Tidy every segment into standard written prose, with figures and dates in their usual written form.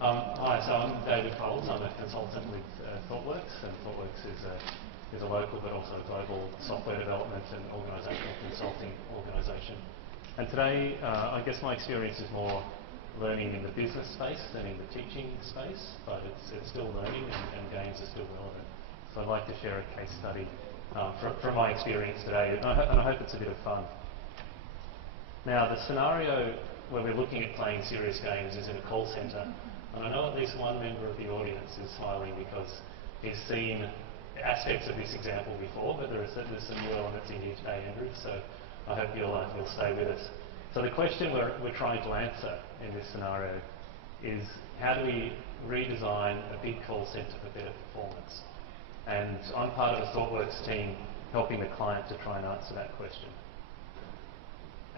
Hi, so I'm David Colls. I'm a consultant with ThoughtWorks, and ThoughtWorks is a local but also a global software development and organisational consulting organisation. And today, I guess my experience is more learning in the business space than in the teaching space, but it's still learning and games are still relevant. So I'd like to share a case study from my experience today, and I hope it's a bit of fun. Now, the scenario where we're looking at playing serious games is in a call centre. And I know at least one member of the audience is smiling because he's seen aspects of this example before, but there's some new elements in here today, Andrew, so I hope you'll stay with us. So the question we're trying to answer in this scenario is, how do we redesign a big call centre for better performance? And I'm part of the ThoughtWorks team helping the client to try and answer that question.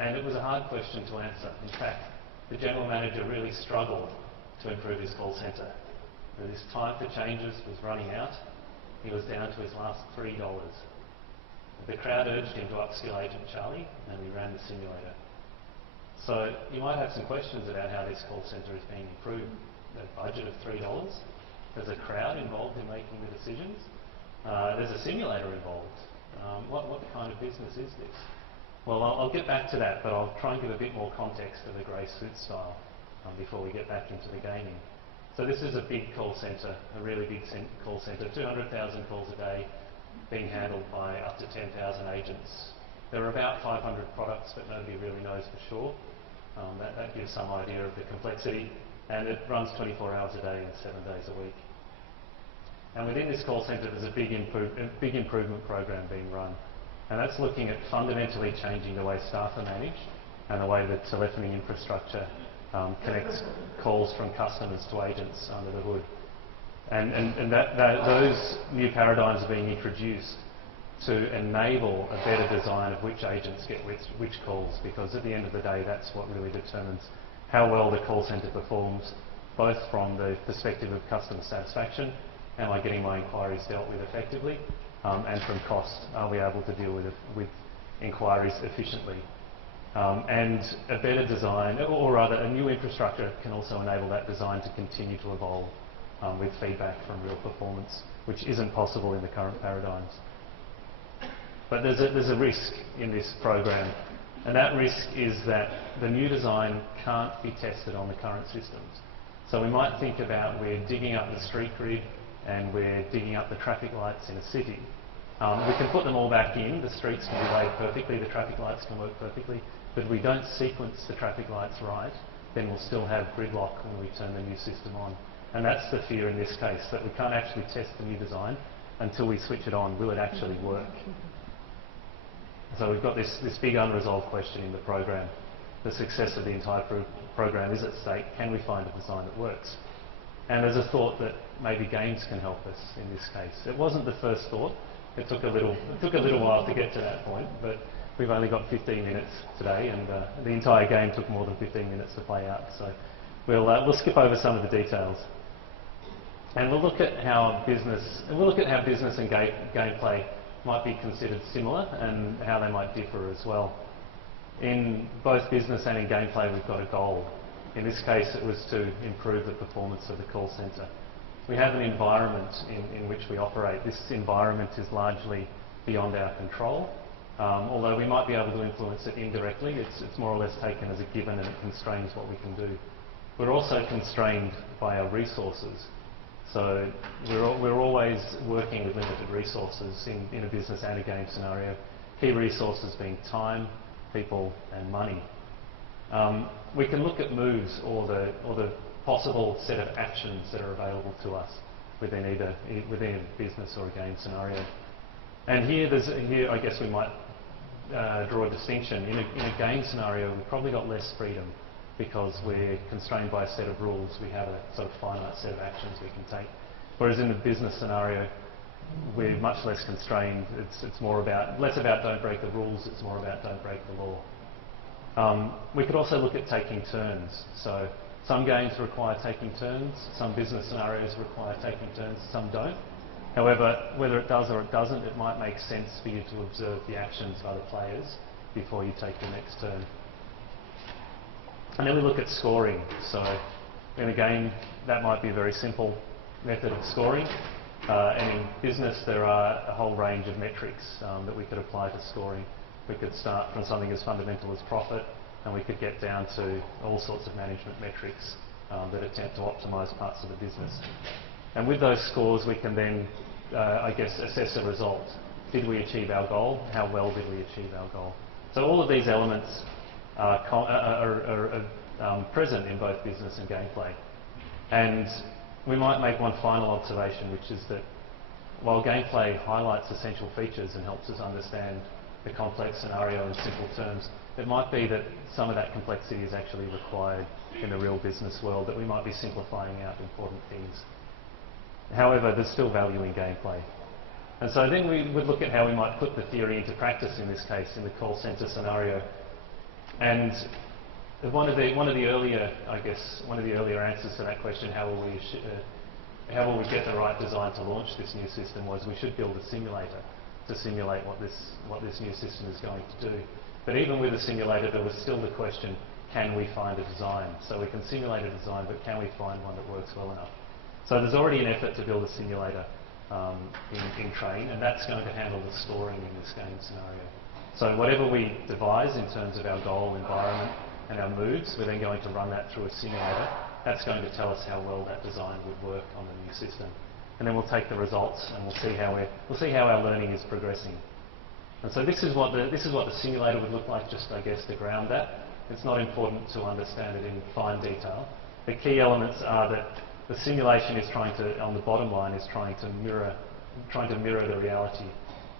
And it was a hard question to answer. In fact, the general manager really struggled to improve his call centre. His time for changes was running out. He was down to his last $3. The crowd urged him to upskill Agent Charlie, and we ran the simulator. So you might have some questions about how this call centre is being improved. A budget of $3. There's a crowd involved in making the decisions. There's a simulator involved. What kind of business is this? Well, I'll get back to that, but I'll try and give a bit more context to the grey suit style before we get back into the gaming. So this is a big call centre, a really big call centre, 200,000 calls a day being handled by up to 10,000 agents. There are about 500 products, but nobody really knows for sure. That gives some idea of the complexity, and it runs 24 hours a day and 7 days a week. And within this call centre, there's a big improvement program being run. And that's looking at fundamentally changing the way staff are managed and the way that telephony infrastructure connects calls from customers to agents under the hood. And those new paradigms are being introduced to enable a better design of which agents get which calls, because at the end of the day, that's what really determines how well the call centre performs, both from the perspective of customer satisfaction, am I getting my inquiries dealt with effectively, and from cost, are we able to deal with inquiries efficiently? And a better design, or rather a new infrastructure, can also enable that design to continue to evolve with feedback from real performance, which isn't possible in the current paradigms. But there's a risk in this program, and that risk is that the new design can't be tested on the current systems. So we might think about, we're digging up the street grid and we're digging up the traffic lights in a city. We can put them all back in, the streets can be laid perfectly, the traffic lights can work perfectly, but if we don't sequence the traffic lights right, then we'll still have gridlock when we turn the new system on. And that's the fear in this case, that we can't actually test the new design until we switch it on. Will it actually work? So we've got this big unresolved question in the program. The success of the entire program is at stake. Can we find a design that works? And there's a thought that maybe games can help us in this case. It wasn't the first thought. It took a little while to get to that point, but we've only got 15 minutes today, and the entire game took more than 15 minutes to play out. So we'll skip over some of the details, and we'll look at how business and gameplay might be considered similar, and how they might differ as well. In both business and in gameplay, we've got a goal. In this case, it was to improve the performance of the call centre. We have an environment in which we operate. This environment is largely beyond our control, although we might be able to influence it indirectly. It's more or less taken as a given, and it constrains what we can do. We're also constrained by our resources. So we're always working with limited resources in a business and a game scenario. Key resources being time, people, and money. We can look at moves or the possible set of actions that are available to us within a business or a game scenario. And here I guess we might draw a distinction. In a game scenario, we've probably got less freedom because we're constrained by a set of rules. We have a sort of finite set of actions we can take. Whereas in the business scenario, we're much less constrained. It's less about don't break the rules, it's more about don't break the law. We could also look at taking turns. So some games require taking turns, some business scenarios require taking turns, some don't. However, whether it does or it doesn't, it might make sense for you to observe the actions of other players before you take the next turn. And then we look at scoring. So In a game, that might be a very simple method of scoring. And in business, there are a whole range of metrics that we could apply to scoring. We could start from something as fundamental as profit, and we could get down to all sorts of management metrics that attempt to optimise parts of the business. And with those scores, we can then, I guess, assess a result. Did we achieve our goal? How well did we achieve our goal? So all of these elements are present in both business and gameplay. And we might make one final observation, which is that while gameplay highlights essential features and helps us understand the complex scenario in simple terms, it might be that some of that complexity is actually required in the real business world, that we might be simplifying out important things. However, there's still value in gameplay. And so then we would look at how we might put the theory into practice in this case, in the call centre scenario. And one of the earlier answers to that question, how will we get the right design to launch this new system, was we should build a simulator to simulate what this new system is going to do. But even with a simulator, there was still the question, can we find a design? So we can simulate a design, but can we find one that works well enough? So there's already an effort to build a simulator in Train, and that's going to handle the scoring in this game scenario. So whatever we devise in terms of our goal, environment, and our moves, we're then going to run that through a simulator. That's going to tell us how well that design would work on the new system. And then we'll take the results and we'll see how our learning is progressing. And so this is what the simulator would look like, just I guess to ground that. It's not important to understand it in fine detail. The key elements are that the simulation is trying to, on the bottom line, is trying to mirror the reality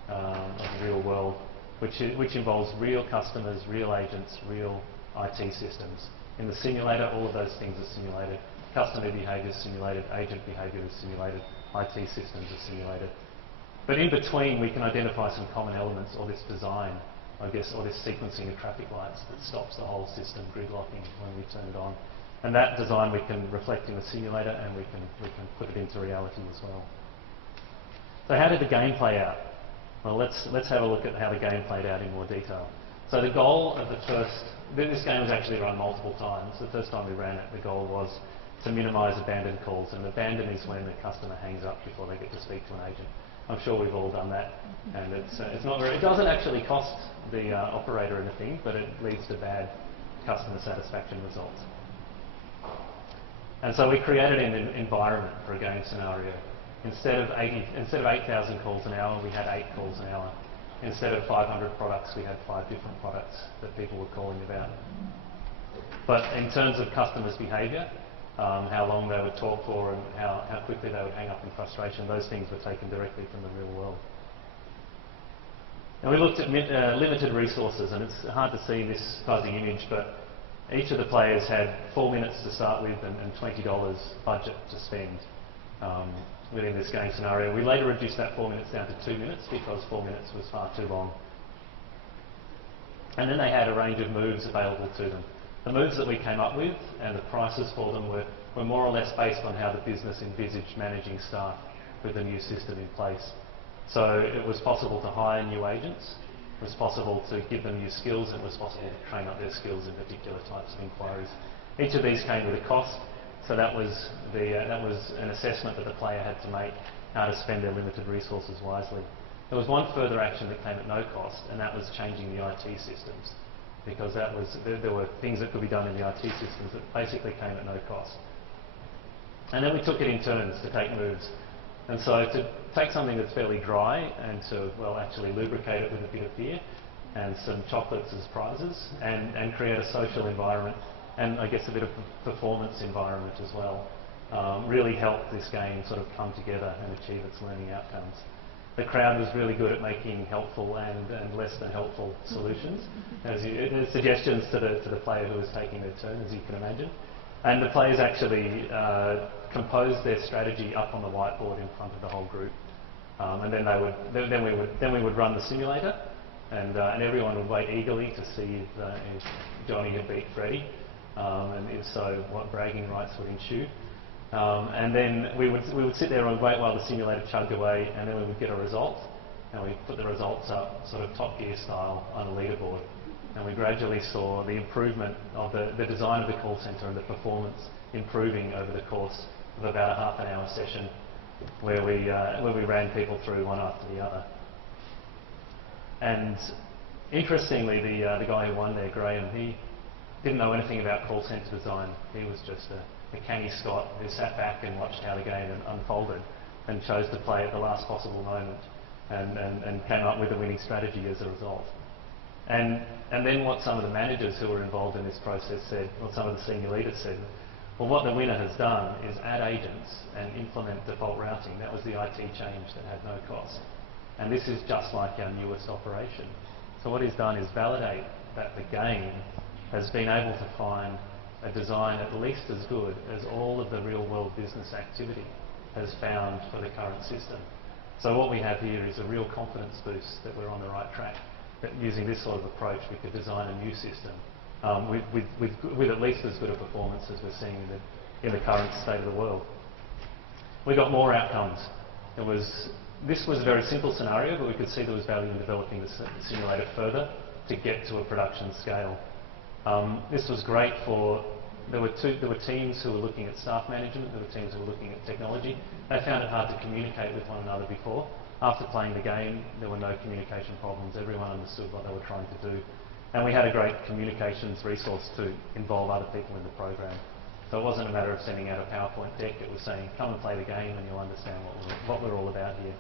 of the real world, which involves real customers, real agents, real IT systems. In the simulator, all of those things are simulated. Customer behaviour is simulated, agent behaviour is simulated, IT systems are simulated. But in between, we can identify some common elements, or this design, I guess, or this sequencing of traffic lights that stops the whole system gridlocking when we turn it on. And that design we can reflect in the simulator, and we can put it into reality as well. So how did the game play out? Well, let's have a look at how the game played out in more detail. So the goal of this game was actually run multiple times. The first time we ran it, the goal was to minimise abandoned calls, and abandon is when the customer hangs up before they get to speak to an agent. I'm sure we've all done that, and it doesn't actually cost the operator anything, but it leads to bad customer satisfaction results. And so we created an environment for a game scenario. Instead of 8,000 calls an hour, we had 8 calls an hour. Instead of 500 products, we had 5 different products that people were calling about. But in terms of customers' behaviour, how long they would talk for and how quickly they would hang up in frustration, those things were taken directly from the real world. And we looked at limited resources, and it's hard to see this fuzzy image, but each of the players had 4 minutes to start with and $20 budget to spend within this game scenario. We later reduced that 4 minutes down to 2 minutes because 4 minutes was far too long. And then they had a range of moves available to them. The moves that we came up with and the prices for them were more or less based on how the business envisaged managing staff with the new system in place. So it was possible to hire new agents, it was possible to give them new skills, and it was possible to train up their skills in particular types of inquiries. Each of these came with a cost, so that was an assessment that the player had to make, how to spend their limited resources wisely. There was one further action that came at no cost, and that was changing the IT systems, because there were things that could be done in the IT systems that basically came at no cost. And then we took it in turns to take moves. And so to take something that's fairly dry and to, well, actually lubricate it with a bit of beer and some chocolates as prizes, and create a social environment and I guess a bit of performance environment as well, really helped this game sort of come together and achieve its learning outcomes. The crowd was really good at making helpful and less than helpful solutions, suggestions to the player who was taking their turn, as you can imagine. And the players actually composed their strategy up on the whiteboard in front of the whole group, and then we would run the simulator, and everyone would wait eagerly to see if Johnny had beat Freddie, and if so, what bragging rights would ensue. And then we would sit there and wait while the simulator chugged away, and then we would get a result, and we'd put the results up sort of Top Gear style on a leaderboard. And we gradually saw the improvement of the design of the call centre and the performance improving over the course of about a half-an-hour session where we ran people through one after the other. And interestingly, the guy who won there, Graham, he didn't know anything about call centre design. He was just a canny Scot who sat back and watched how the game unfolded and chose to play at the last possible moment and came up with a winning strategy as a result. And then what some of the managers who were involved in this process said, what some of the senior leaders said, well, what the winner has done is add agents and implement default routing. That was the IT change that had no cost. And this is just like our newest operation. So what he's done is validate that the game has been able to find a design at least as good as all of the real-world business activity has found for the current system. So what we have here is a real confidence boost that we're on the right track. That using this sort of approach, we could design a new system with at least as good a performance as we're seeing in the current state of the world. We got more outcomes. This was a very simple scenario, but we could see there was value in developing the simulator further to get to a production scale. This was great for, there were teams who were looking at staff management, there were teams who were looking at technology. They found it hard to communicate with one another before. After playing the game, there were no communication problems. Everyone understood what they were trying to do. And we had a great communications resource to involve other people in the program. So it wasn't a matter of sending out a PowerPoint deck, it was saying, come and play the game and you'll understand what we're all about here.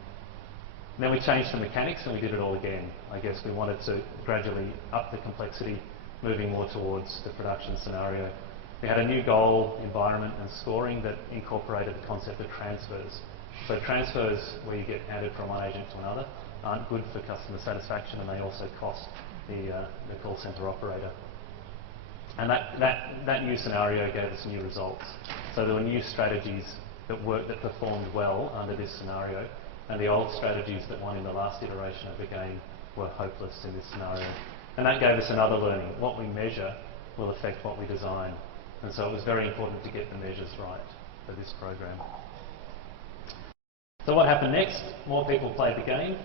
And then we changed the mechanics and we did it all again. I guess we wanted to gradually up the complexity, moving more towards the production scenario. We had a new goal, environment and scoring that incorporated the concept of transfers. So transfers where you get handed from one agent to another aren't good for customer satisfaction and they also cost the call centre operator. And that new scenario gave us new results. So there were new strategies that performed well under this scenario, and the old strategies that won in the last iteration of the game were hopeless in this scenario. And that gave us another learning. What we measure will affect what we design. And so it was very important to get the measures right for this program. So what happened next? More people played the game,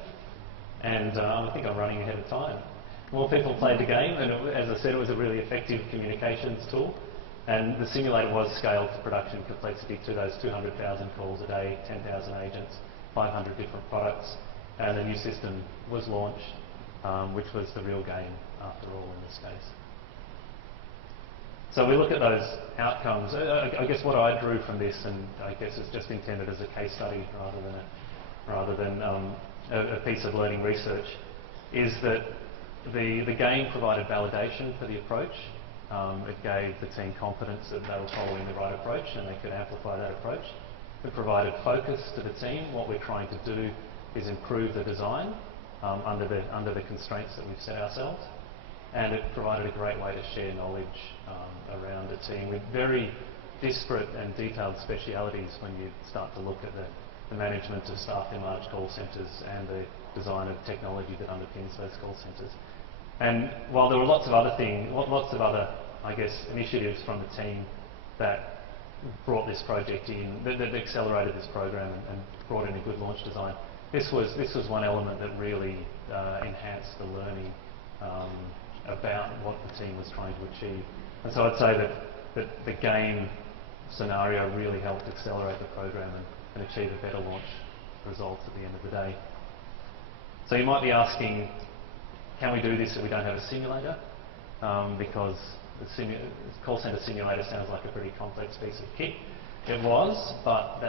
and I think I'm running ahead of time. More people played the game, and as I said, it was a really effective communications tool. And the simulator was scaled to production complexity to those 200,000 calls a day, 10,000 agents, 500 different products, and the new system was launched, which was the real game after all in this case. So we look at those outcomes. I guess what I drew from this, and I guess it's just intended as a case study rather than a piece of learning research, is that the game provided validation for the approach. It gave the team confidence that they were following the right approach and they could amplify that approach. It provided focus to the team. What we're trying to do is improve the design under the constraints that we've set ourselves. And it provided a great way to share knowledge around a team with very disparate and detailed specialities when you start to look at the management of staff in large call centres and the design of technology that underpins those call centres. And while there were lots of other, I guess, initiatives from the team that brought this project in, that accelerated this program and brought in a good launch design, this was one element that really enhanced the learning about what the team was trying to achieve. And so I'd say that the game scenario really helped accelerate the program and achieve a better launch result at the end of the day. So you might be asking, can we do this if we don't have a simulator? Because the call centre simulator sounds like a pretty complex piece of kit. It was, but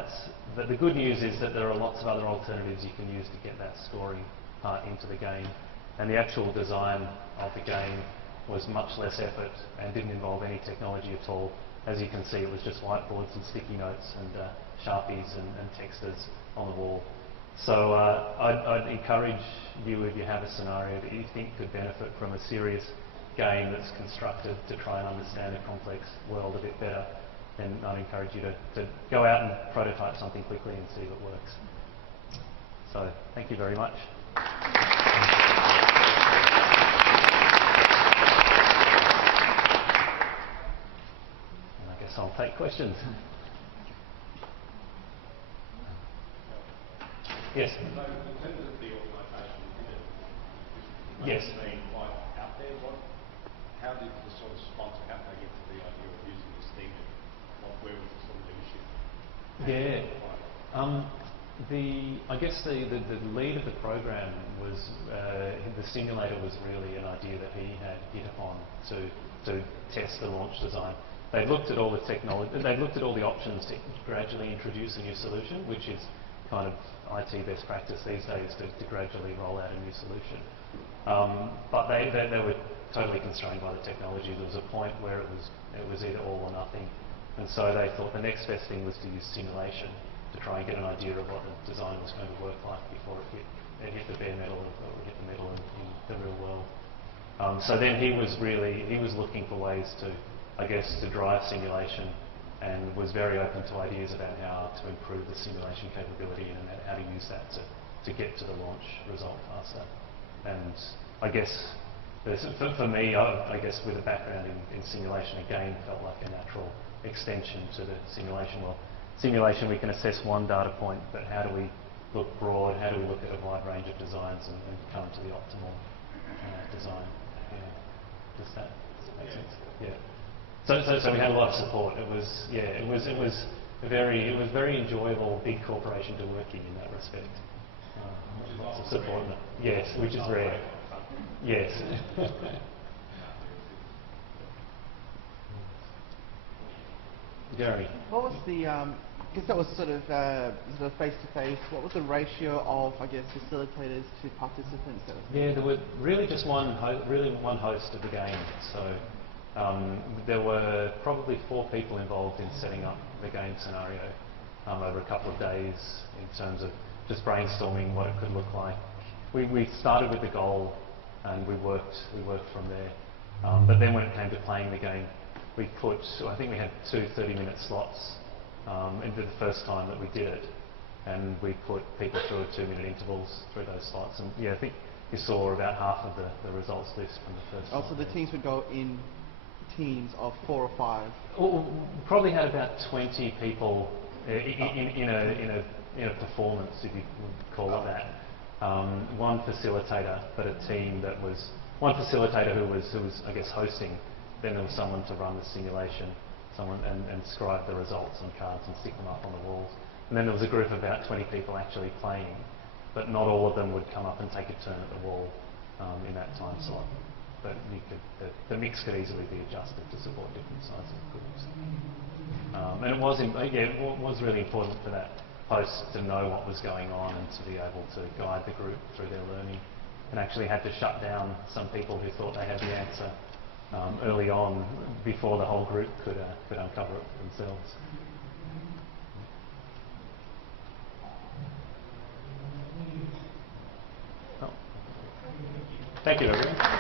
the good news is that there are lots of other alternatives you can use to get that scoring part into the game. And the actual design of the game was much less effort and didn't involve any technology at all. As you can see, it was just whiteboards and sticky notes and Sharpies and texters on the wall. So I'd encourage you, if you have a scenario that you think could benefit from a serious game that's constructed to try and understand a complex world a bit better, then I'd encourage you to go out and prototype something quickly and see if it works. So thank you very much. I'll take questions. Yes. So in terms of the organisation, yes. Been quite out there. how did the sort of sponsor, how did they get to the idea of using this theme? Where was the sort of leadership? I guess the lead of the program was the simulator was really an idea that he had hit upon to test the launch design. They looked at all the technology. They looked at all the options to gradually introduce a new solution, which is kind of IT best practice these days to gradually roll out a new solution. But they were totally constrained by the technology. There was a point where it was either all or nothing, and so they thought the next best thing was to use simulation to try and get an idea of what the design was going to work like before it hit the bare metal or hit the metal in the real world. So then he was looking for ways to, I guess, to drive simulation, and was very open to ideas about how to improve the simulation capability and how to use that to get to the launch result faster. And I guess for me, I guess with a background in simulation, again felt like a natural extension to the simulation. Well, simulation, we can assess one data point, but how do we look broad? How do we look at a wide range of designs and come to the optimal design? Yeah. Does that make sense? Yeah. So we had a lot of support. It was very enjoyable big corporation to work in that respect. Lots of support. Yes, which is rare. Yes. Jeremy. What was the, I guess that was sort of face-to-face, what was the ratio of, I guess, facilitators to participants? Yeah, there were really just one host of the game. So there were probably 4 people involved in setting up the game scenario over a couple of days in terms of just brainstorming what it could look like. We started with the goal and we worked from there. But then when it came to playing the game, I think we had 2 30-minute slots into the first time that we did it, and we put people through 2-minute intervals through those slots. And yeah, I think you saw about half of the results list from the first. So the teams would go in teams of 4 or 5. Probably had about 20 people in a performance, if you would call it that. One facilitator, but a team that was one facilitator who was I guess hosting. Then there was someone to run the simulation, and scribe the results on cards and stick them up on the walls. And then there was a group of about 20 people actually playing, but not all of them would come up and take a turn at the wall in that time slot. But the mix could easily be adjusted to support different sizes of groups. And it was really important for that host to know what was going on and to be able to guide the group through their learning, and actually had to shut down some people who thought they had the answer early on before the whole group could uncover it themselves. Oh. Thank you, everyone.